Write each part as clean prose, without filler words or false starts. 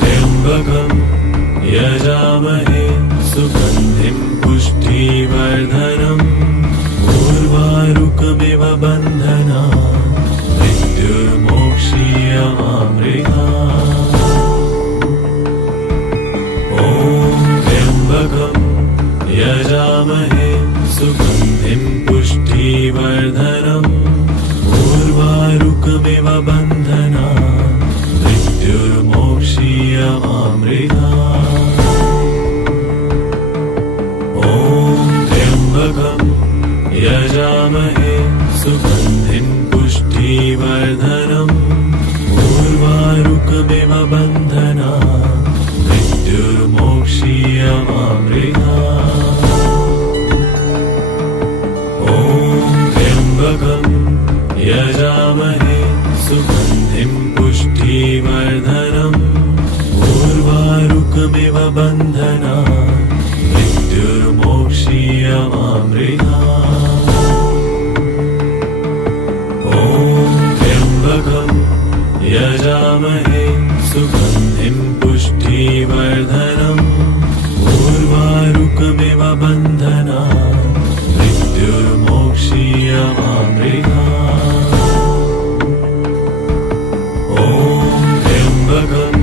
त्र्यम्बकं यजामहे सुगन्धिं पुष्टिवर्धनम् उर्वारुकमिव बन्धनान् मृत्युर्मोक्षीयमामृतात्। त्र्यम्बकं यजामहे सुगन्धिं पुष्टिवर्धनम् उर्वारुकमिव बन्धनान् मृत्युर्मोक्षीयमामृतात्। त्र्यम्बकं यजामहे सुगन्धिं पुष्टिवर्धनम् उर्वारुकमिव बन्धनान् मृत्युर्मोक्षीयमामृतात्। त्र्यम्बकं यजामहे सुगन्धिं पुष्टिवर्धनम् उर्वारुकमिव बन्धनान् मृत्युर्मोक्षीयमामृतात्। त्र्यम्बकं यजामहे सुगन्धिं पुष्टिवर्धनम् उर्वारुकमिव बन्धनान् मृत्युर्मोक्षीयमामृतात्। त्र्यम्बकं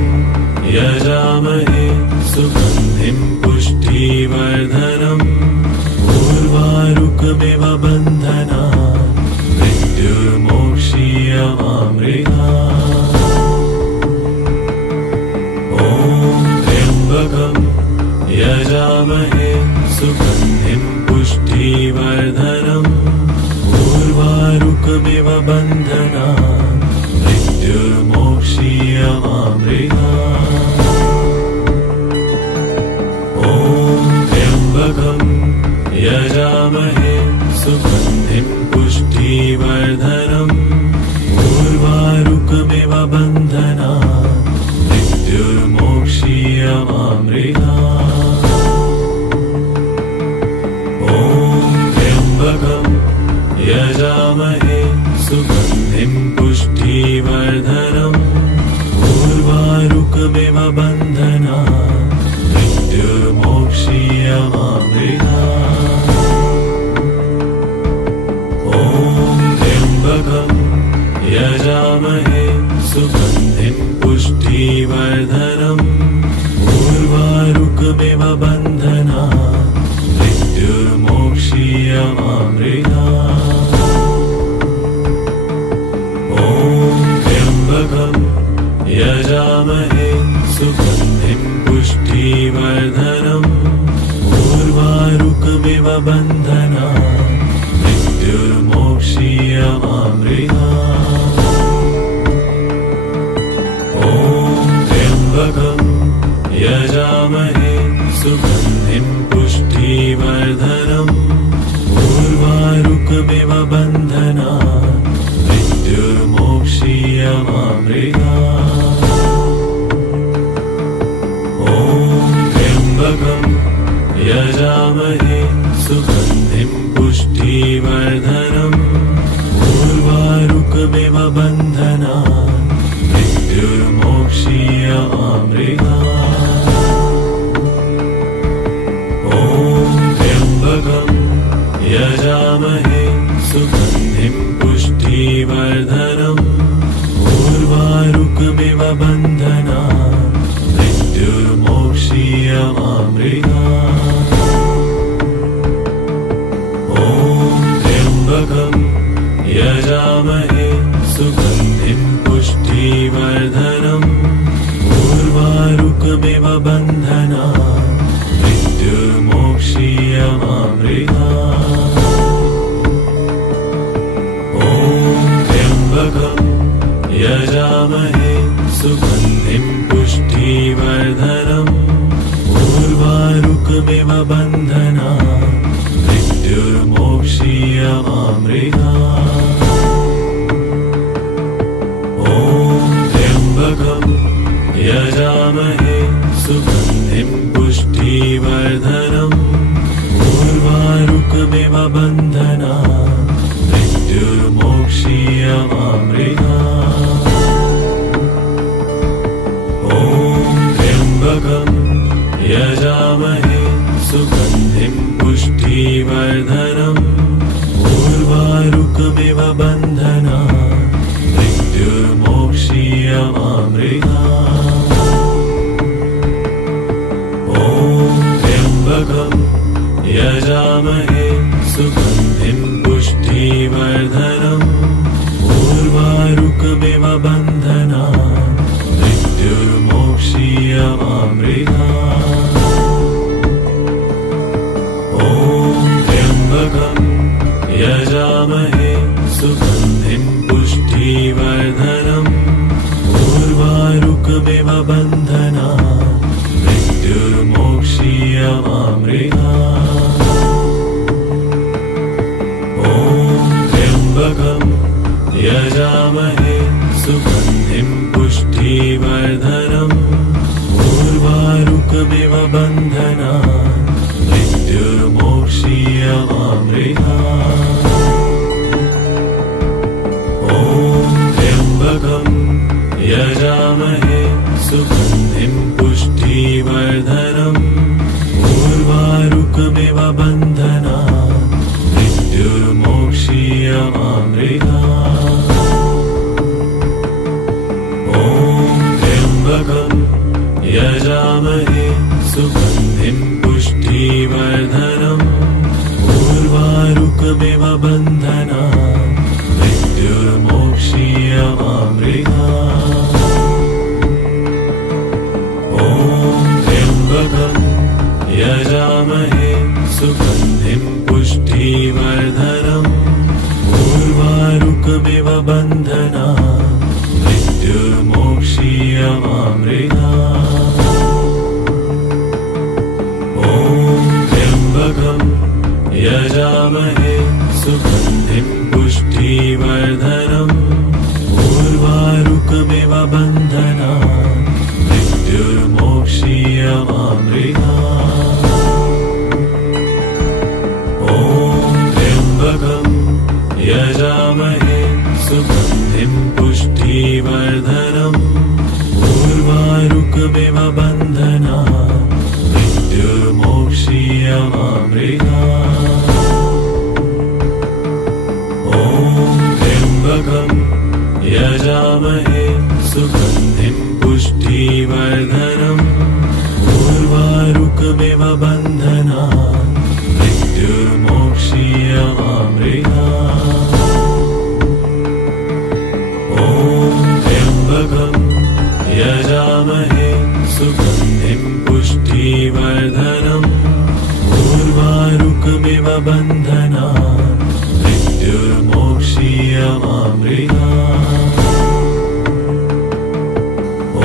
यजामहे सुगन्धिं पुष्टिवर्धनम् उर्वारुकमिव बन्धनान् मृत्युर्मोक्षीयमामृतात्। त्र्यम्बकं यजामहे सुगन्धिं पुष्टिवर्धनम् उर्वारुकमिव बन्धनान् मृत्युर्मोक्षीयमामृतात्। त्र्यम्बकं यजामहे सुगन्धिं पुष्टिवर्धनम् उर्वारुकमिव बन्धनान् मृत्युर्मोक्षीयमामृतात्। त्र्यम्बकं यजामहे सुगन्धिं पुष्टिवर्धनम् उर्वारुकमिव बन्धनान् मृत्युर्मोक्षीयमामृतात्। त्र्यम्बकं यजामहे सुगन्धिं पुष्टिवर्धनम् उर्वारुकमिव बन्धनान् मृत्युर्मोक्षीयमामृतात्। त्र्यम्बकं यजामहे सुगन्धिं पुष्टिवर्धनम् उर्वारुकमिव बन्धनान् मृत्युर्मोक्षीयमामृतात्। त्र्यम्बकं यजामहे सुगन्धिं पुष्टिवर्धनम् उर्वारुकमिव बन्धनान् मृत्युर्मोक्षीयमामृतात्। त्र्यम्बकं यजामहे सुगन्धिं पुष्टिवर्धनम् उर्वारुकमिव बन्धनान् मृत्युर्मोक्षीयमामृतात्। त्र्यम्बकं यजामहे सुगन्धिं पुष्टिवर्धनम् उर्वारुकमिव बन्धनान् मृत्युर्मोक्षीयमामृतात्। त्र्यम्बकं यजामहे सुगन्धिं पुष्टिवर्धनम् उर्वारुकमिव बन्धनान् मृत्युर्मोक्षीयमामृतात्। त्र्यम्बकं यजामहे सुगन्धिं पुष्टिवर्धनम् उर्वारुकमिव बन्धनान् मृत्युर्मोक्षीयमामृतात्। त्र्यम्बकं यजामहे सुगन्धिं पुष्टिवर्धनम् उर्वारुकमिव बन्धनान् मृत्युर्मोक्षीयमामृतात्। उर्वारुकमिव बन्धनान् मृत्युर्मोक्षीयमामृतात्। ॐ त्र्यम्बकं यजामहे सुगन्धिं पुष्टिवर्धनम् उर्वारुकमिव बन्धनान् मृत्युर्मोक्षीयमामृतात्। ॐ त्र्यम्बकं यजामहे सुगन्धिं पुष्टिवर्धनम् उर्वारुकमिव बन्धनान् मृत्युर्मोक्षीयमामृतात्। ॐ त्र्यम्बकं यजामहे सुगन्धिं पुष्टिवर्धनम् उर्वारुकमिव बन्धनान् मृत्युर्मोक्षीयमामृतात्। ॐ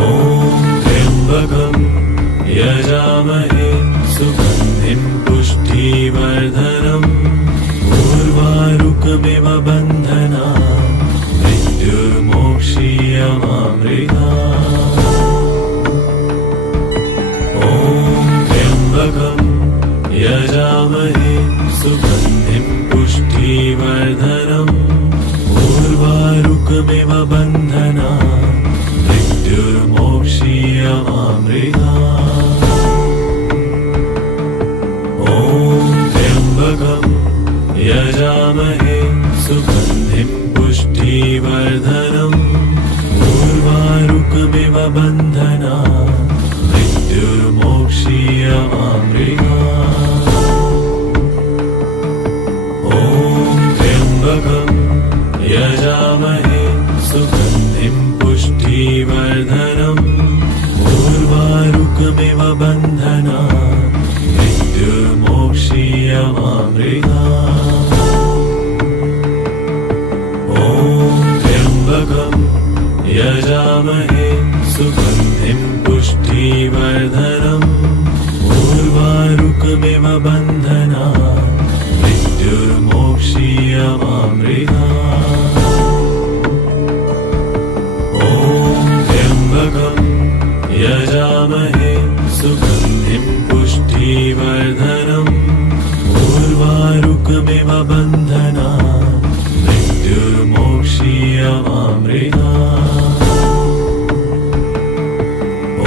त्र्यम्बकं यजामहे सुगन्धिं पुष्टिवर्धनम् उर्वारुकमिव बन्धनान् मृत्युर्मोक्षीयमामृतात्। ॐ त्र्यम्बकं यजामहे सुगन्धिं पुष्टिवर्धनम् उर्वारुकमिव बन्धनान् मृत्युर्मोक्षीयमामृतात्। ॐ त्र्यम्बकं यजामहे सुगन्धिं पुष्टिवर्धनम् उर्वारुकमिव बन्धनान् मृत्युर्मोक्षीयमामृतात्। ॐ त्र्यम्बकं यजामहे सुगन्धिं पुष्टिवर्धनम् उर्वारुकमिव बन्धनान् मृत्युर्मोक्षीयमामृतात्। ॐ त्र्यम्बकं यजामहे सुगन्धिं पुष्टिवर्धनम् उर्वारुकमिव बन्धनान् मृत्युर्मोक्षीयमामृतात्। ॐ त्र्यम्बकं यजामहे सुगन्धिं पुष्टिवर्धनम् उर्वारुकमिव बन्धनान् मृत्युर्मोक्षीयमामृतात्। ॐ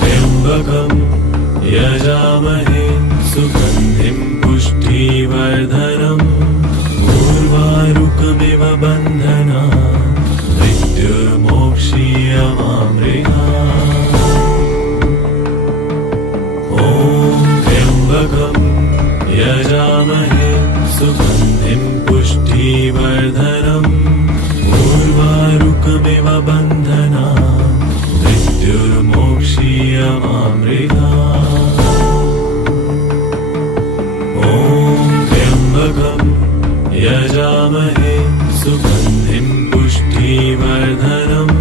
त्र्यम्बकं यजामहे सुगन्धिं पुष्टिवर्धनम् उर्वारुकमिव बन्धनान् मृत्युर्मोक्षीयमामृतात्। ॐ त्र्यम्बकं यजामहे सुगन्धिं पुष्टिवर्धनम् उर्वारुकमिव बन्धनान् मृत्युर्मोक्षीयमामृतात्। ॐ त्र्यम्बकं यजामहे सुगन्धिं पुष्टिवर्धनम्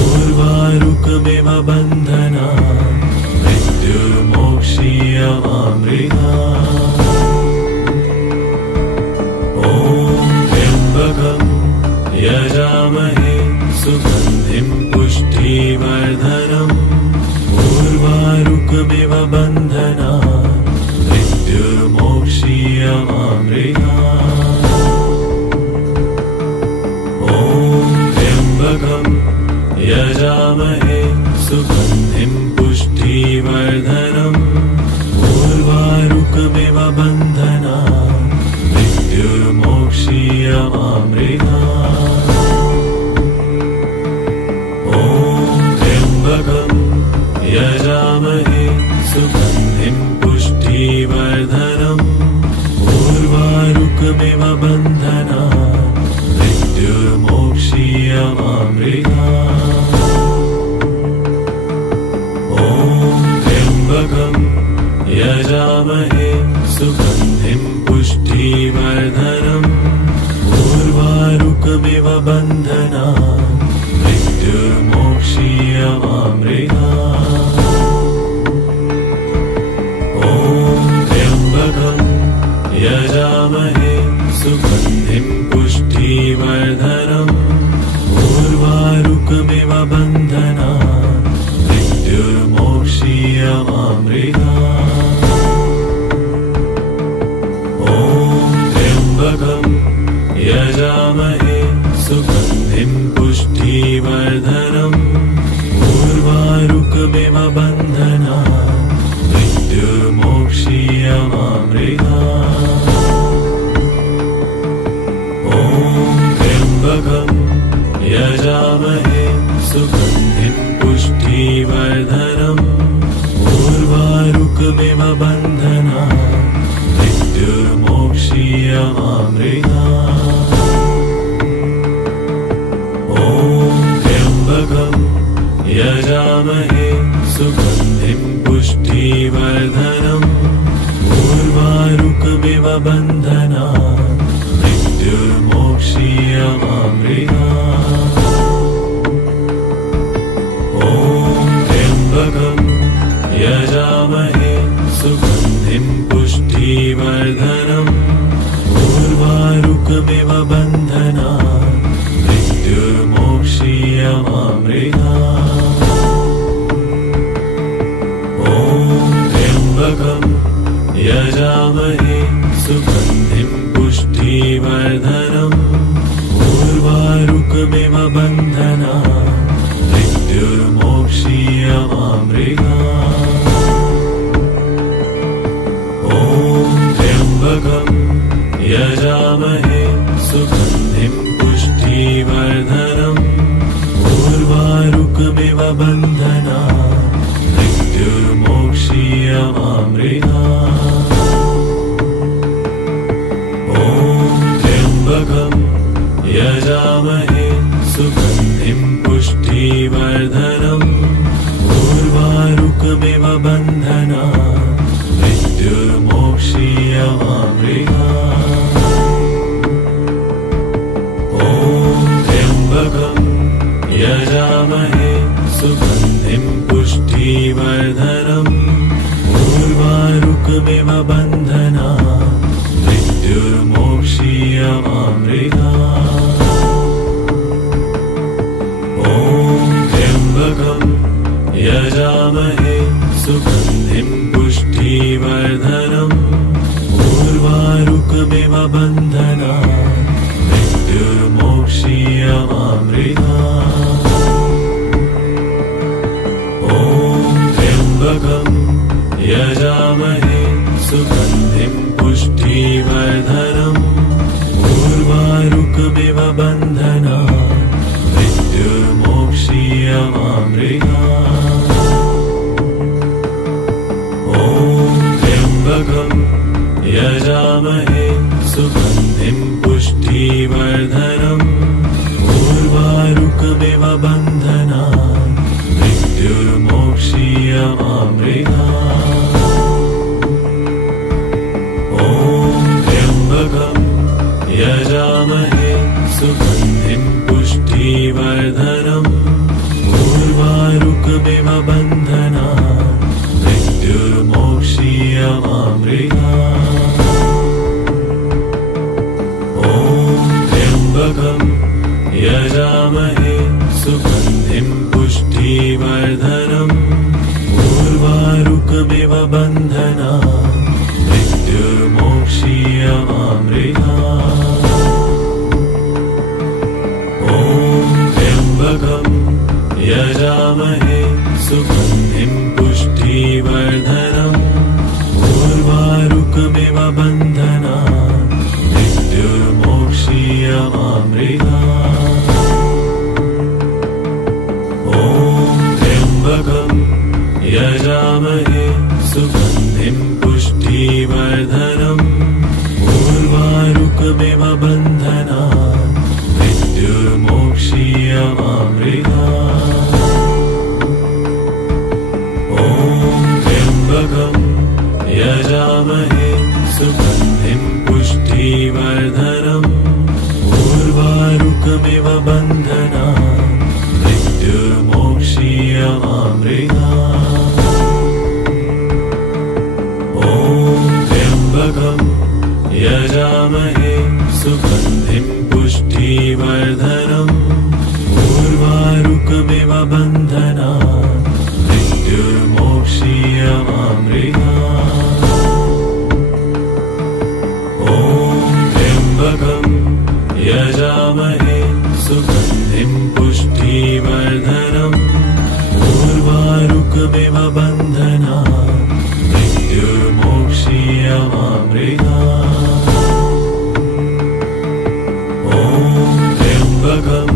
उर्वारुकमिव बन्धनान् मृत्युर्मोक्षीयमामृतात्। ॐ त्र्यम्बकं यजामहे सुगन्धिं पुष्टिवर्धनम् उर्वारुकमिव बन्धनान् मृत्युर्मोक्षीयमामृतात्। ॐ त्र्यम्बकं यजामहे सुगन्धिं पुष्टिवर्धनम् उर्वारुकमिव बन्धनान् मृत्युर्मोक्षीयमामृतात्। ॐ त्र्यम्बकं यजामहे सुगन्धिं पुष्टिवर्धनम् उर्वारुकमिव बन्धनान् मृत्युर्मोक्षीयमामृतात्। ॐ त्र्यम्बकं यजामहे सुगन्धिं पुष्टिवर्धनम् उर्वारुकमिव बन्धनान् मृत्युर्मोक्षीयमामृतात्। ॐ त्र्यम्बकं यजामहे सुगन्धिं पुष्टिवर्धनम् उर्वारुकमिव मृत्युर्मुक्षीयमामृतात् ॐ त्र्यम्बकं यजामहे सुगन्धिं पुष्टिवर्धनम् उर्वारुकमिव बन्धनात् मृत्युर्मोक्षीयमामृतात् ॐ त्र्यम्बकं यजामहे सुगन्धिं पुष्टिवर्धनम् उर्वारुकमिव बन्धनात् मृत्युर्मोक्षीयमामृतात् ॐ त्र्यम्बकं यजामहे सुगन्धिं पुष्टिवर्धनम् उर्वारुकमिव बन्धनात् मृत्युर्मोक्षीयमामृतात् ॐ त्र्यम्बकं यजामहे सुगन्धिं पुष्टिवर्धनम् उर्वारुकमिव बन्धनात् मृत्युर्मोक्षीयमामृतात् ॐ त्र्यम्बकं यजामहे सुगन्धिं पुष्टिवर्धनम् उर्वारुकमिव बन्धनात् मृत्युर्मोक्षीयमामृतात् ॐ त्र्यम्बकं यजामहे सुगन्धिं पुष्टिवर्धनम् उर्वारुकमिव बन्धनात् मृत्युर्मोक्षीयमामृतात् ॐ त्र्यम्बकं यजामहे सुगन्धिं पुष्टिवर्धनम् उर्वारुकमिव बन्धनात् मृत्युर्मोक्षीयमामृतात् ॐ त्र्यम्बकं यजामहे सुगन्धिं पुष्टिवर्धनम् उर्वारुकमिव बन्धनात् मृत्युर्मोक्षीयमामृतात् ॐ त्र्यम्बकं यजामहे सुगन्धिं पुष्टिवर्धनम् उर्वारुकमिव बन्धनात् मृत्युर्मोक्षीयमामृतात् ॐ त्र्यम्बकं यजामहे सुगन्धिं पुष्टिवर्धनम् उर्वारुकमिव बन्धनात् मृत्युर्मोक्षीयमामृतात् ॐ बन्धनात् मृत्युर्मोक्षीयमामृतात्। ॐ त्र्यम्बकं यजामहे सुगन्धिं पुष्टिवर्धनम् उर्वारुकमिव बन्धनात् मृत्युर्मोक्षीयमामृतात्। ॐ त्र्यम्बकं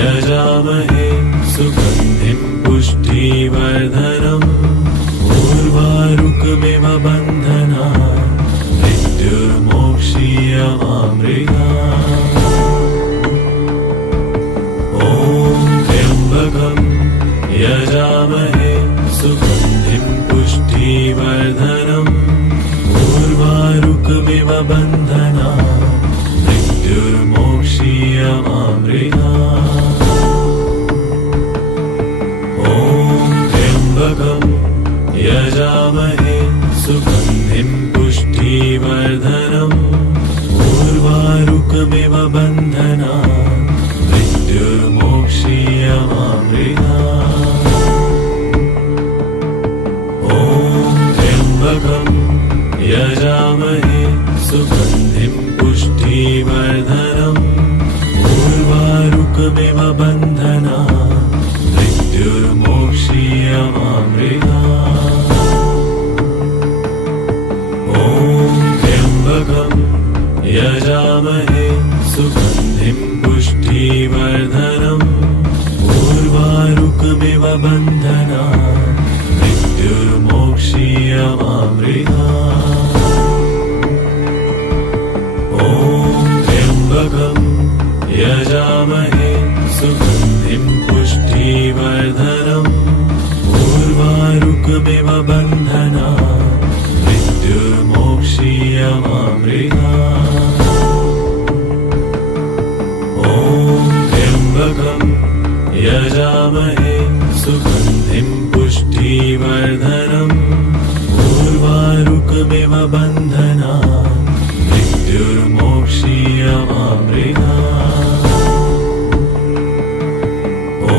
यजामहे सुगन्धिं पुष्टिवर्धनम् उर्वारुकमिव बन्धनात् मृत्युर्मोक्षीयमामृतात्। ॐ त्र्यम्बकं यजामहे सुगन्धिं पुष्टिवर्धनम् उर्वारुकमिव बन्धनात् मृत्युर्मोक्षीयमामृतात्। ॐ त्र्यम्बकं यजामहे सुगन्धिं पुष्टिवर्धनम् उर्वारुकमिव बन्धनात् मृत्युर्मोक्षीयमामृतात्। ॐ त्र्यम्बकं यजामहे सुगन्धिं पुष्टिवर्धनम् उर्वारुकमिव बन्धनात् मृत्युर्मोक्षीयमामृतात्। ॐ त्र्यम्बकं यजामहे सुगन्धिं पुष्टिवर्धनम् उर्वारुकमिव बन्धनात् मृत्युर्मोक्षीयमामृतात्। ॐ त्र्यम्बकं यजामहे सुगन्धिं पुष्टिवर्धनम् उर्वारुकमिव बन्धनात् मृत्युर्मोक्षीयमामृतात्। ॐ त्र्यम्बकं यजामहे सुगन्धिं पुष्टिवर्धनम् उर्वारुकमिव बन्धनात् मृत्युर्मोक्षीयमामृतात्। ॐ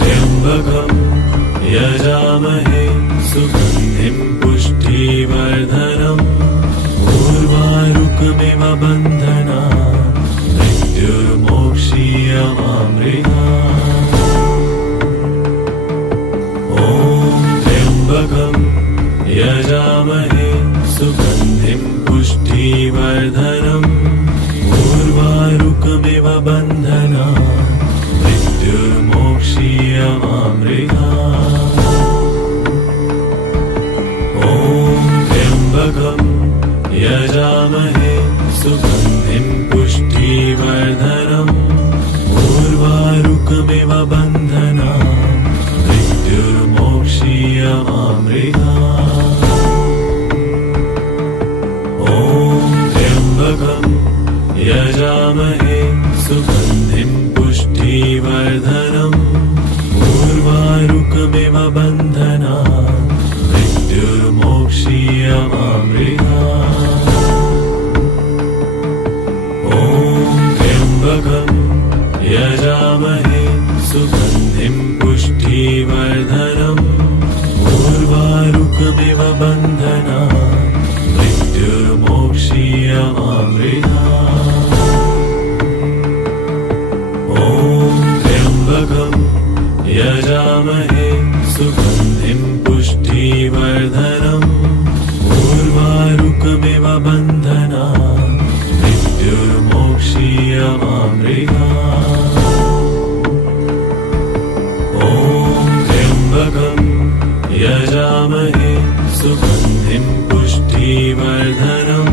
त्र्यम्बकं यजामहे सुगन्धिं पुष्टिवर्धनम् उर्वारुकमिव बन्धनात् मृत्युर्मोक्षीयमामृतात्। ॐ त्र्यम्बकं यजामहे सुगन्धिं पुष्टिवर्धनम् उर्वारुकमिव बन्धनात् मृत्युर्मोक्षीयमामृतात्। ॐ त्र्यम्बकं यजामहे सुगन्धिं पुष्टिवर्धनम् उर्वारुकमिव बन्धनात् मृत्युर्मोक्षीयमामृतात्। ॐ त्र्यम्बकं यजामहे सुगन्धिं पुष्टिवर्धनम् उर्वारुकमिव बन्धनात् मृत्युर्मोक्षीयमामृतात्। ॐ त्र्यम्बकं यजामहे सुगन्धिं पुष्टिवर्धनम् उर्वारुकमिव बन्धनात् मृत्युर्मोक्षीयमामृतात्। ॐ त्र्यम्बकं यजामहे सुगन्धिं पुष्टिवर्धनम् उर्वारुकमिव बन्धनात् मृत्युर्मोक्षीयमामृतात्। ॐ त्र्यम्बकं यजामहे सुगन्धिं पुष्टिवर्धनम्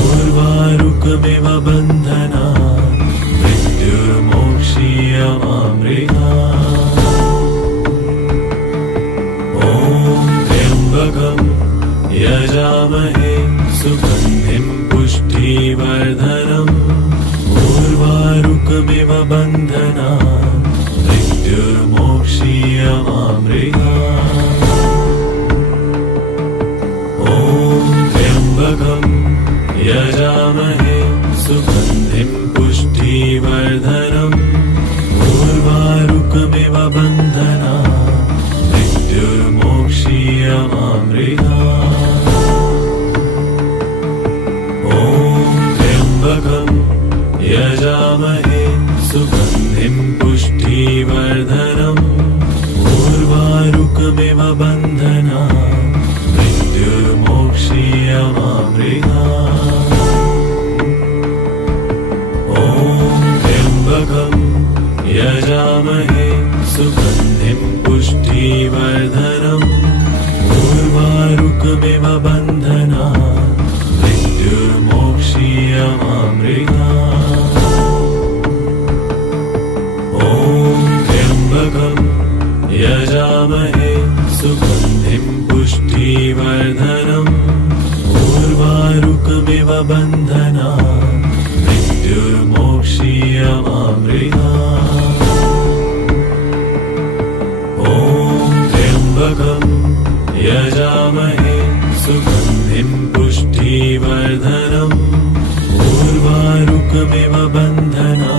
उर्वारुकमिव बन्धनात् मृत्युर्मोक्षीयमामृतात्। ॐ त्र्यम्बकं यजामहे सुगन्धिं पुष्टिवर्धनम् उर्वारुकमिव बन्धनात् मृत्युर्मोक्षीयमामृतात्। ॐ त्र्यम्बकं यजामहे सुगन्धिं पुष्टिवर्धनम् उर्वारुकमिव उर्वारुकमिव बन्धना मृत्युर्मोक्षीयमामृतात्। ॐ त्र्यम्बकं यजामहे सुगन्धिं पुष्टिवर्धनम् उर्वारुकमिव बन्धना मृत्युर्मोक्षीयमामृतात्। ॐ त्र्यम्बकं यजामहे सुगन्धिं पुष्टिवर्धनम् उर्वारुकमिव बन्धना मृत्युर्मोक्षीयमामृतात्। ॐ त्र्यम्बकं यजामहे सुगन्धिं पुष्टिवर्धनम् उर्वारुकमिव बन्धना मृत्युर्मोक्षीयमामृतात्। ॐ त्र्यम्बकं यजामहे सुगन्धिं पुष्टिवर्धनम् उर्वारुकमिव बन्धना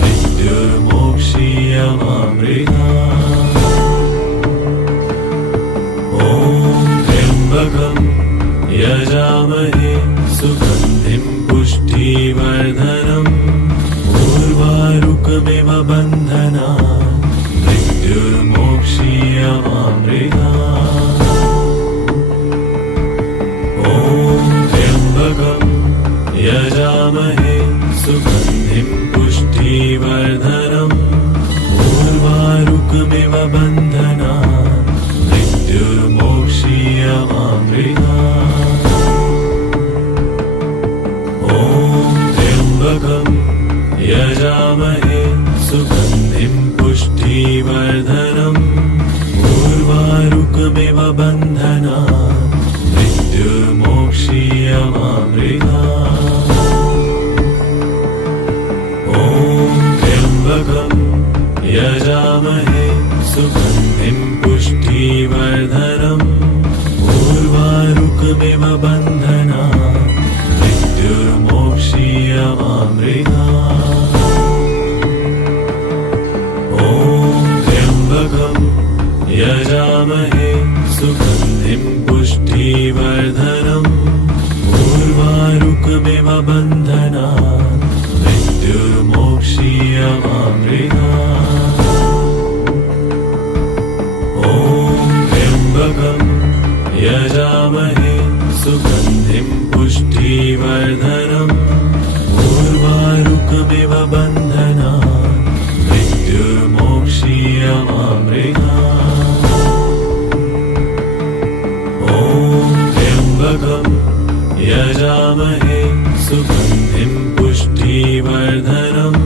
मृत्युर्मोक्षीयमामृतात्। ॐ त्र्यम्बकं यजामहे सुगन्धिं पुष्टिवर्धनम् उर्वारुकमिव बन्धना मृत्युर्मोक्षीयमामृतात्। ॐ त्र्यम्बकं यजामहे सुगन्धिं पुष्टिवर्धनम् उर्वारुकमिव बन्धना मृत्युर्मोक्षीयमामृतात्। ॐ त्र्यम्बकं यजामहे सुगन्धिं पुष्टिवर्धनम् उर्वारुकमिव बन्धना मृत्युर्मोक्षीयमामृतात्। ॐ त्र्यम्बकं यजामहे सुगन्धिं पुष्टिवर्धनम् उर्वारुकमिव बन्धना मृत्युर्मोक्षीयमामृतात्। ॐ त्र्यम्बकं यजामहे सुगन्धिं पुष्टिवर्धनम् उर्वारुकमिव बन्धना मृत्युर्मोक्षीयमामृतात्। ॐ त्र्यम्बकं यजामहे सुगन्धिं पुष्टिवर्धनम् उर्वारुकमिव बन्धना मृत्युर्मोक्षीयमामृतात्। ॐ त्र्यम्बकं यजामहे सुगन्धिं पुष्टिवर्धनम्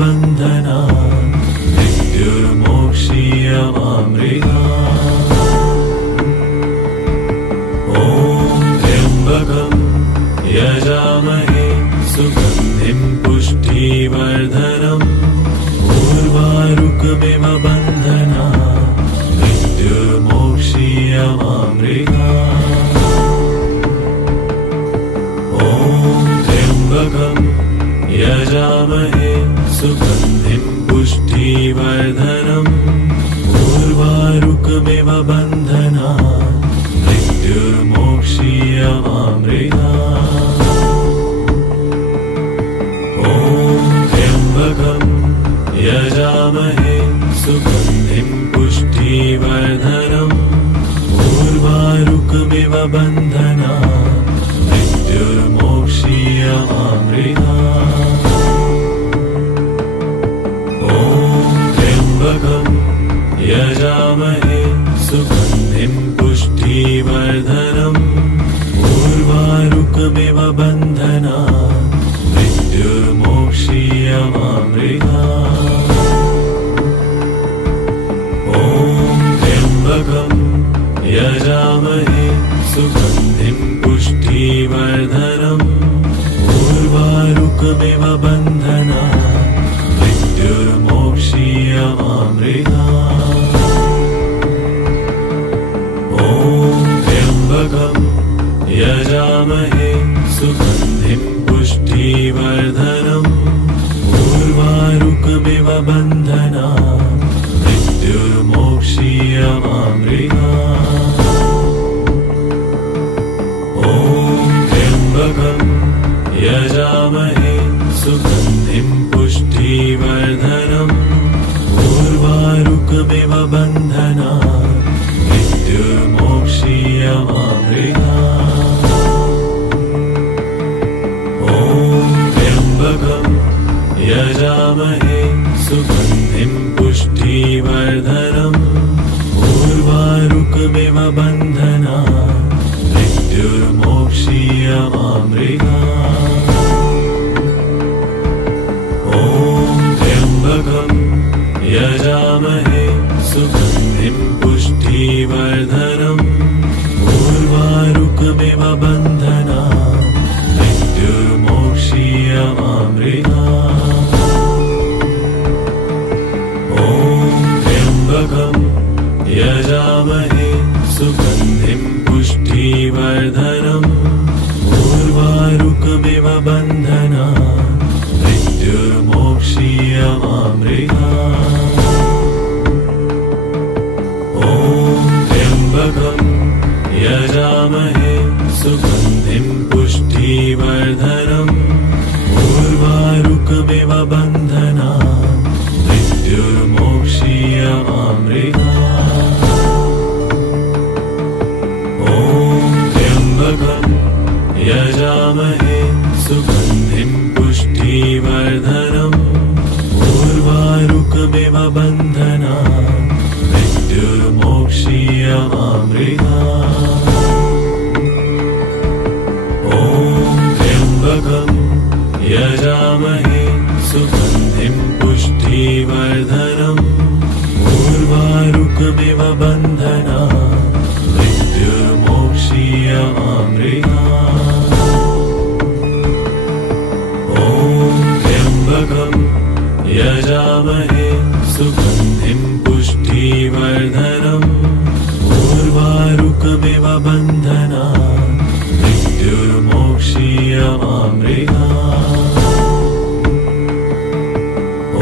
बन्धनात् मृत्युर्मोक्षीयमामृतात् ॐ त्र्यम्बकं यजामहे सुगन्धिं पुष्टिवर्धनम् उर्वारुकमिव बन्धनात् मृत्युर्मोक्षीयमामृतात् ॐ त्र्यम्बकं यजामहे सुगन्धिं पुष्टिवर्धनम् उर्वारुकमिव बन्धनात् मृत्युर्मोक्षीयमामृतात् ॐ त्र्यम्बकं यजामहे सुगन्धिं पुष्टिवर्धनम् उर्वारुकमिव बन्धनात् मृत्युर्मोक्षीयमामृतात् ॐ त्र्यम्बकं यजामहे सुगन्धिं पुष्टिवर्धनम् उर्वारुकमिव बन्धनात् मृत्युर्मोक्षीयमामृतात् ॐ त्र्यम्बकं यजामहे सुगन्धिं पुष्टिवर्धनम् उर्वारुकमिव बन्धनात् मृत्युर्मोक्षीयमामृतात् ॐ त्र्यम्बकं यजामहे सुगन्धिं पुष्टिवर्धनम् उर्वारुकमिव बन्धनात् मृत्युर्मोक्षीयमामृतात् ॐ त्र्यम्बकं यजामहे सुगन्धिं पुष्टिवर्धनम् उर्वारुकमिव बन्धनात् मृत्युर्मोक्षीयमामृतात् ॐ त्र्यम्बकं यजामहे सुगन्धिं पुष्टिवर्धनम् उर्वारुकमिव बन्धनात् मृत्युर्मोक्षीयमामृतात् ॐ त्र्यम्बकं यजामहे सुगन्धिं पुष्टिवर्धनम् उर्वारुकमिव बन्धनात् मृत्युर्मोक्षीयमामृतात् ॐ त्र्यम्बकं यजामहे सुगन्धिं पुष्टिवर्धनम् उर्वारुकमिव बन्धनात् मृत्युर्मोक्षीयमामृतात् ॐ त्र्यम्बकं यजामहे सुगन्धिं पुष्टिवर्धनम् उर्वारुकमिव बन्धनात् मृत्युर्मोक्षीयमामृतात् ॐ त्र्यम्बकं यजामहे सुगन्धिं पुष्टिवर्धनम् उर्वारुकमिव बन्धनात् मृत्युर्मोक्षीयमामृतात् ॐ त्र्यम्बकं यजामहे सुगन्धिं पुष्टिवर्धनम् उर्वारुकमिव बन्धनात् मृत्युर्मोक्षीयमामृतात् ॐ त्र्यम्बकं यजामहे सुगन्धिं पुष्टिवर्धनम् उर्वारुकमिव बन्धनात् मृत्युर्मोक्षीयमामृतात्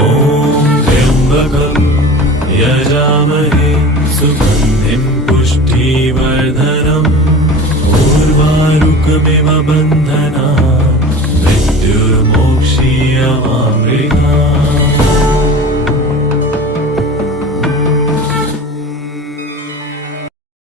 ॐ त्र्यम्बकं यजामहे सुगन्धिं पुष्टिवर्धनम् उर्वारुकमिव बन्धनात् मृत्युर्मोक्षीयमामृतात्